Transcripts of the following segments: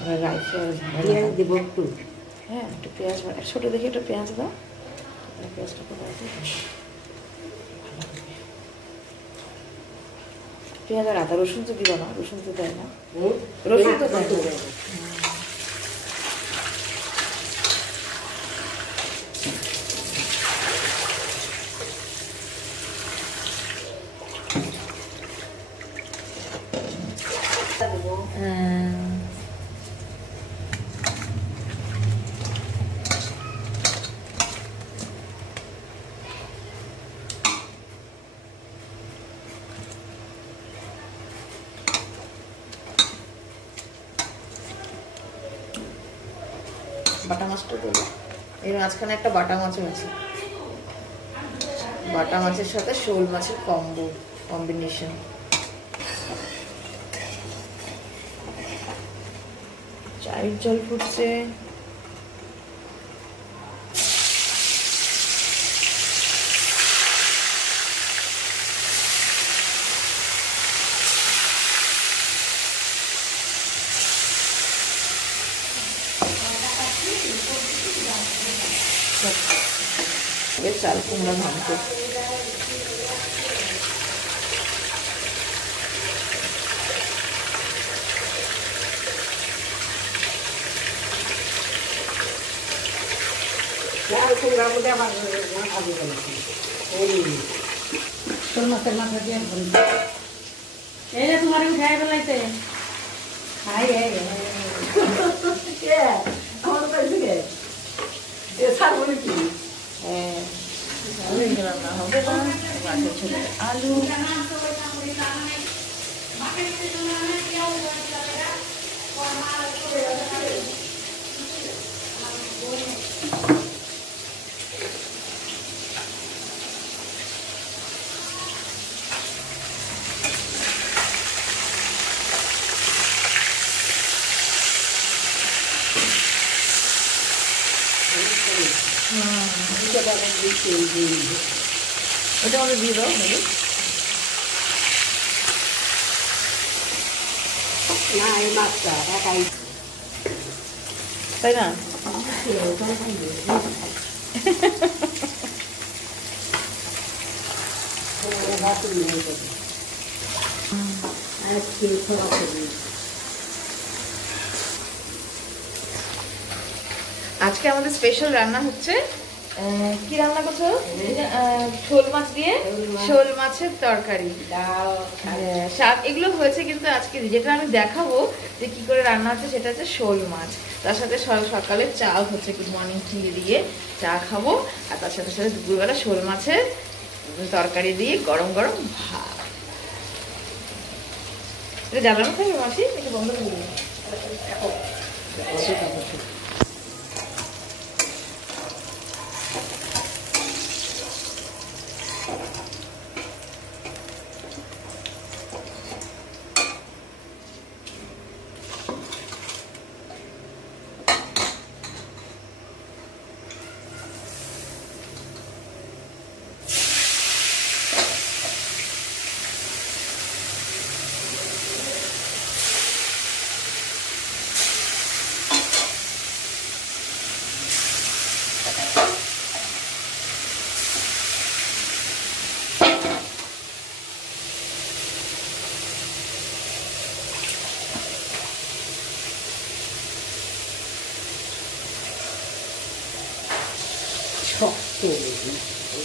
পেঁয়াজ দেবো একটু। হ্যাঁ, একটু পেঁয়াজ, ছোটো দেখে একটু পেঁয়াজ দাও। পেঁয়াজটা করে পেঁয়াজ আর আদা রসুন তো দিব না, রসুন তো দেয় না, রসুন তো দেয় না। বাটা মাছটা দেবো, এর মাঝখানে একটা বাটা মাছও আছে, বাটা মাছের সাথে শোল মাছের কম্বিনেশন। চায়ের জল ফুটছে। চাল কুমড়া ভাঙতে শোল মাছের মাথা দিয়ে এই যে তোমার উঠাই বেলাইতে হাই হে আমার কাছে গে এ সাবুন কি রান্না হবে না। মাছের ঝোলে আলু, এটা আমাদের দিয়ে দাও নাকি? না এই মাছটা একাই তাই না? আজকে আমাদের স্পেশাল রান্না হচ্ছে, কি রান্না করছো? শোল মাছ দিয়ে শোল মাছের তরকারি, শাক, এগুলো হয়েছে। কিন্তু আজকে যেটা আমি দেখাবো যে কি করে রান্না হচ্ছে সেটা হচ্ছে শোল মাছ। তার সাথে সকালে চা হচ্ছে, গুড মর্নিং টি দিয়ে চা খাবো। আর তার সাথে সাথে দুপুরবেলা শোল মাছের তরকারি দিয়ে গরম গরম ভাত। এটা জ্বালানো খাবে মাসি, এটা বন্ধ করে দিই।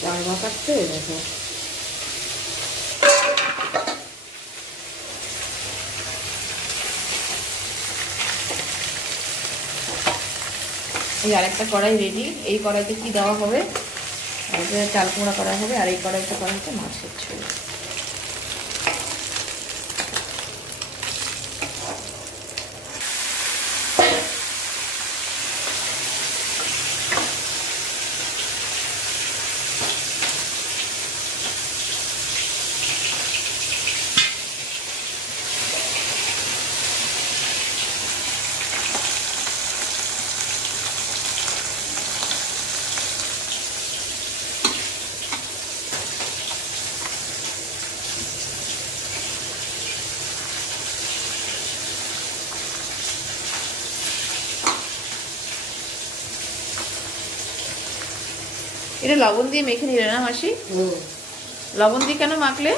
বারবার কাটতে দেখো। এই আরেকটা কড়াই রেডি। এই কড়াইতে কি দেওয়া হবে? চাল কুমড়া করা হবে, আর এই কড়াইতে করা হচ্ছে মাছের ঝোল। এটা লবণ দিয়ে মেখে নিলে না মাসি? লবণ দিয়ে কেন মাখলে?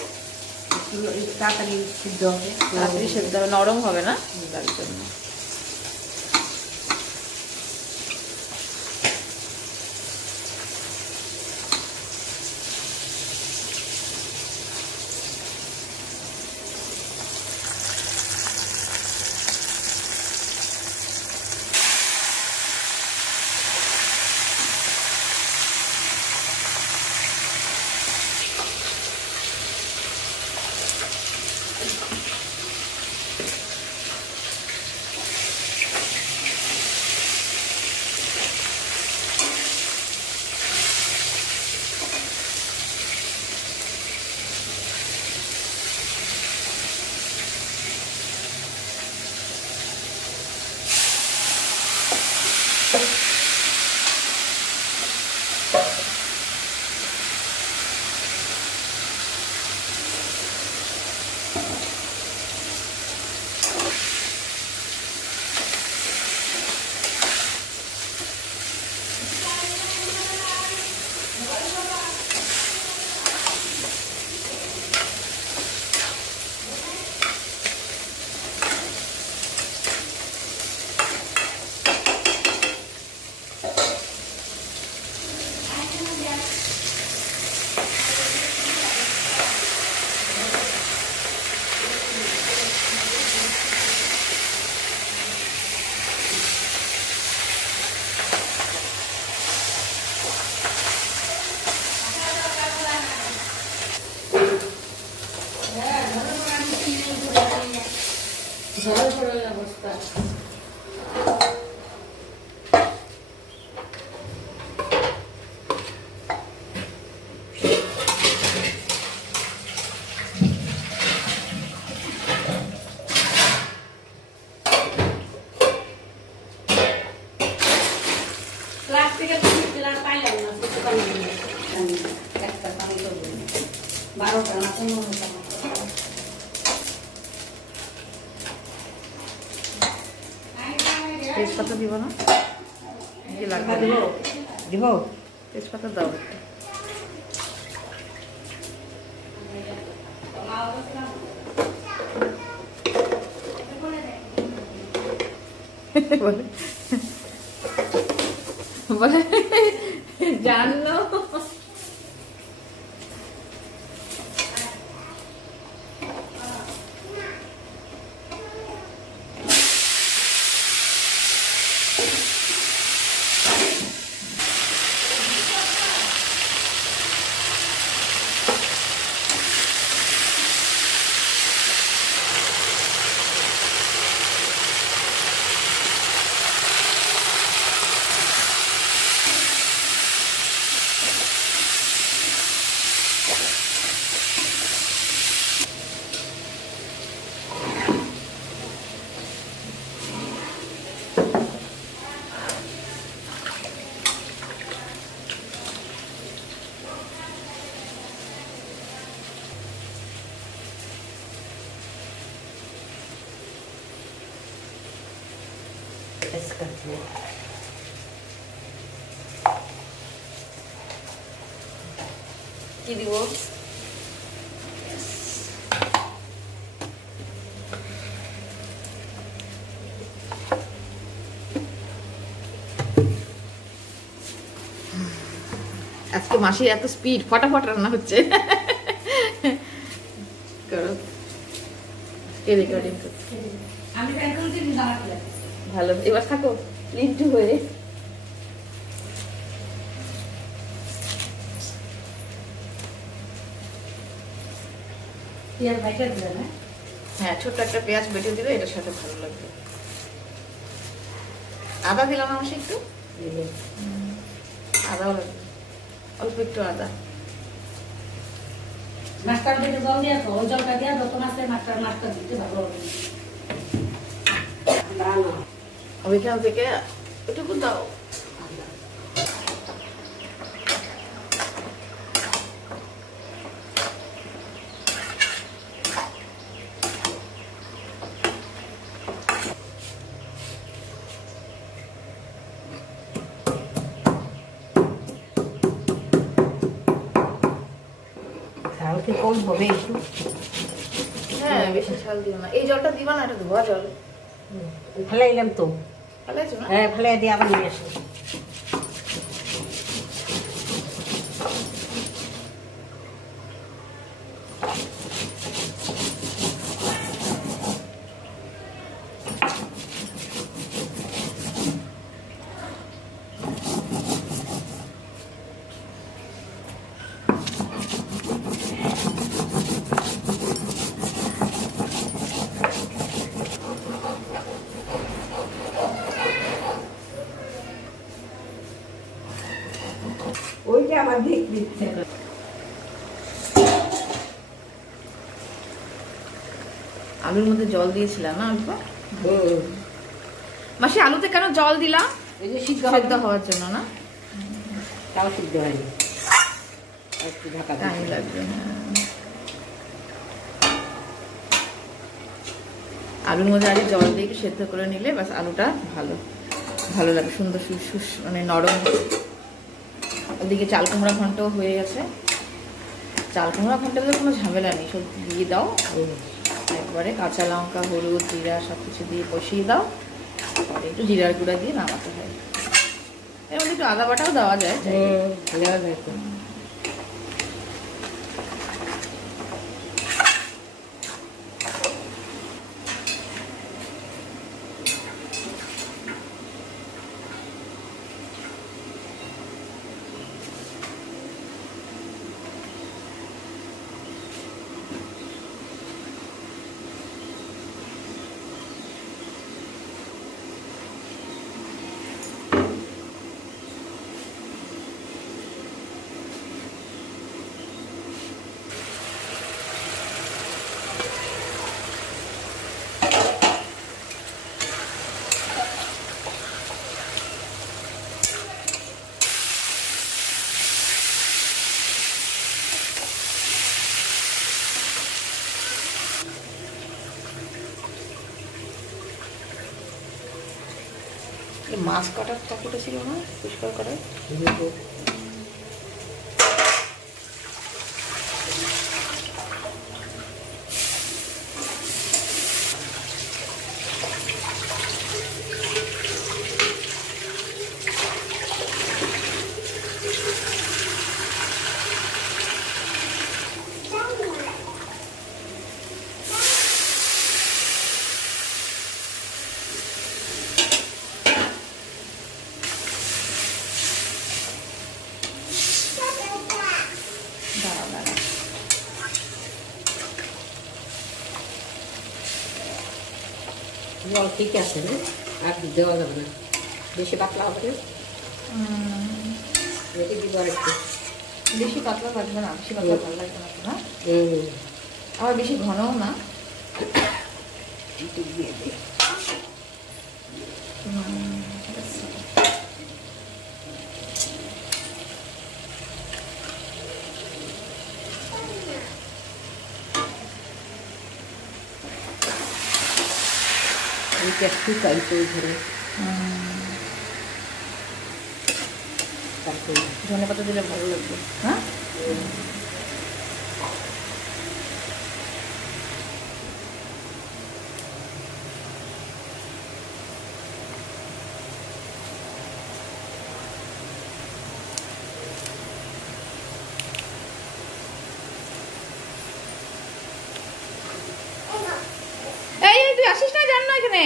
তাড়াতাড়ি সিদ্ধ হবে, তাড়াতাড়ি সেদ্ধ হবে, নরম হবে না তার জন্য। অবস্থা। প্লাস্টিকের পাইলাম না, একটা পানি তো 12টা না 15টা। তেজপাতা দিব না? কি লাগবে? দিব তেজপাতা দাও। বলে বলে জানো কি দিব? আজকে মাসির এত স্পিড, ফটাফট রান্না হচ্ছে। ভালো, এবার থাকো লিন্টু হয়ে। হ্যাঁ, ছোট্ট একটা পেঁয়াজ বেটে দিলে এটার সাথে ভালো লাগবে। আদা দিলাম না মাসি? একটু আদাও লাগবে, অল্প একটু আদা। মাছটার দিকে জল দিয়ে তো, ওই জলটা দিয়ে যত মাছের মাছটা দিতে ভালো হবে। ওইখান থেকে এটুকু দাও। একটু কম হবে একটু। হ্যাঁ বেশি ঝাল দিও না। এই জলটা দিবা না, এটা ধোয়া জল। ফেলাইলাম তো। ফেলাইছো না? হ্যাঁ ফেলাই দিয়ে আবার নিয়ে আসি। ওইটা আমার দিক দিচ্ছে। আলুর মধ্যে জল দিয়েছিলাম না অল্প? মাসি আলুতে কেন জল দিলা? এই যে সিদ্ধ হওয়ার জন্য না? তাও সিদ্ধ হয়নি, একটু ঢাকা টাইম লাগবে। আলুর মধ্যে আগে জল দিয়ে একটু সেদ্ধ করে নিলে বাস আলুটা ভালো ভালো লাগে, সুন্দর মানে নরম হবে। ওদিকে চাল কুমড়া ঘন্টও হয়ে গেছে। চাল কুমড়া ঘন্টাতে কোনো ঝামেলা নেই, সব দিয়ে দাও একবারে, কাঁচা লঙ্কা হলুদ জিরা সব কিছু দিয়ে বসিয়ে দাও, পরে একটু জিরার গুঁড়া দিয়ে নামাতে হয়। এর মধ্যে একটু আদা বাটাও দেওয়া যায়। মাছ কাটার চাকুটা ছিল না পরিষ্কার করার? জল ঠিক আছে না, আর দেওয়া যাবে না, বেশি পাতলা হবে না। দিব আর একটু বেশি পাতলা লাগবে না, বেশি পাতলা ভালো লাগবে না, আবার বেশি ঘনও না। দিয়ে দিই। শুকাই তো ধরে ধনে পাতা দিলে ভালো লাগবে। হ্যাঁ তুই আসিস না, জান না এখানে।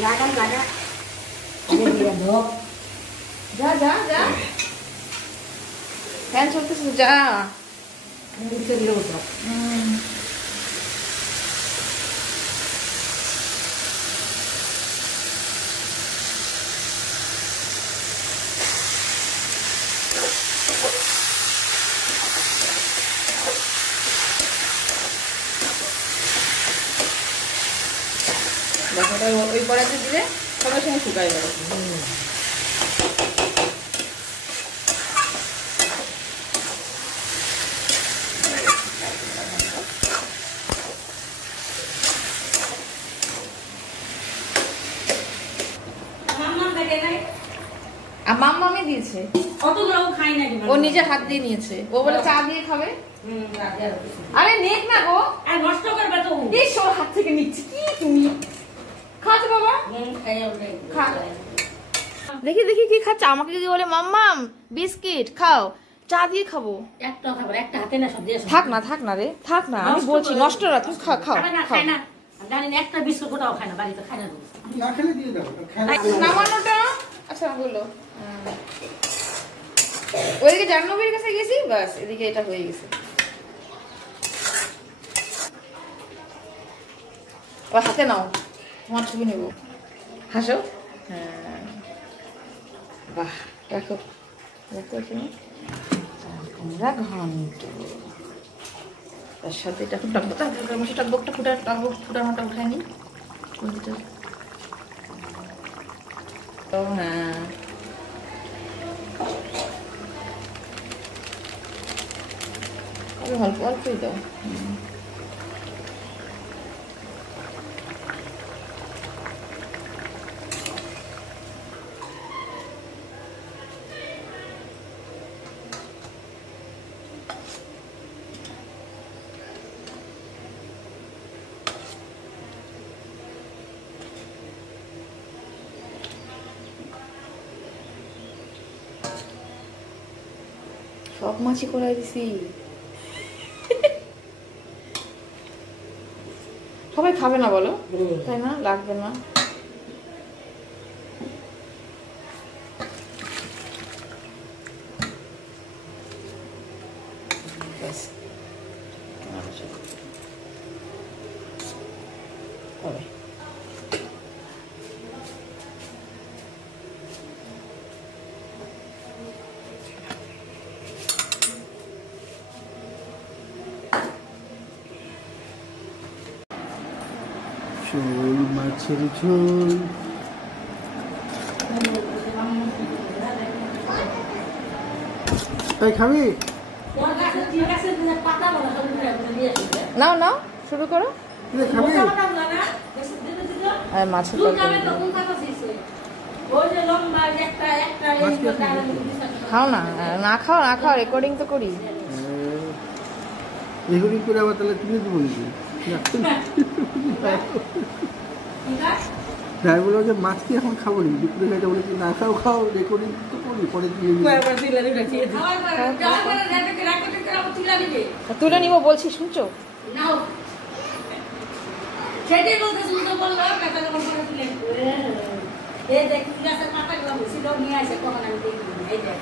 যা যা যা, ফ্যান চলতেছে, যা। ওই কড়াইতে দিলে সবার সঙ্গে শুকায় যাবে। মাম্মামে দিয়েছে। অতগুলো খাই না ও নিজে হাত দিয়ে নিয়েছে, ও বলে চা দিয়ে খাবে। আরে নেক না গো, আর নষ্ট করবে তো। এই সব হাত থেকে নিচ্ছে কি তুমি? খাচ্ছ বাবা? খা। দেখি দেখি কি খাচ্ছে, আমাকে যদি বলে মাম্মাম বিস্কিট খাও, চা দিয়ে খাবো। একটা খাবার, একটা হাতে না সব দিয়ে। থাক না রে, থাক না, আমি বলছি নষ্ট না, তুমি খাও খাও। খাই না, জানি না একটা বিস্কুট কোটাও খায় না, বাড়িতে খায় না। না খেলে দিয়ে দাও, নামানোটা আচ্ছা বলো। ওইদিকে জাহ্নবীর কাছে গেছি, বাস এদিকে এটা হয়ে গেছে। ও হাতে নাও, তোমার ছবি নেব। হাসো। হ্যাঁ বাহ, রাখো রাখো তুমি। আমরা ঘন্ট তার সাথে এটা খুব টাকবো, টাকবকটা ফুটানোটা উঠায় নি। তো হ্যাঁ অল্প অল্পই দাও। সব মাছই করাই দিছি। সবাই খাবে না বলো, তাই না? লাগবে না। শোল মাছের ঝোল। তাই খাবি? নাও নাও শুরু করো। খাবি? মাছের খাও না, না খাও না খাও, রেকর্ডিং তো করি। রেকর্ডিং করে আবার তাহলে তুলে দেবো নাকি? তাই বলো যে মাছ কি এখন খাবো নি, দুপুরে খাইতে বলে কি না খাও খাও, রেকর্ডিং তো করি, পরে তুলে নিবো বলছি, শুনছো? সেটাই বলতে শুনতে বললো, কাকা যখন করে তুলে এই দেখ গাছের মাথা গুলো নিয়ে আসে, তখন আমি দেখি এই দেখ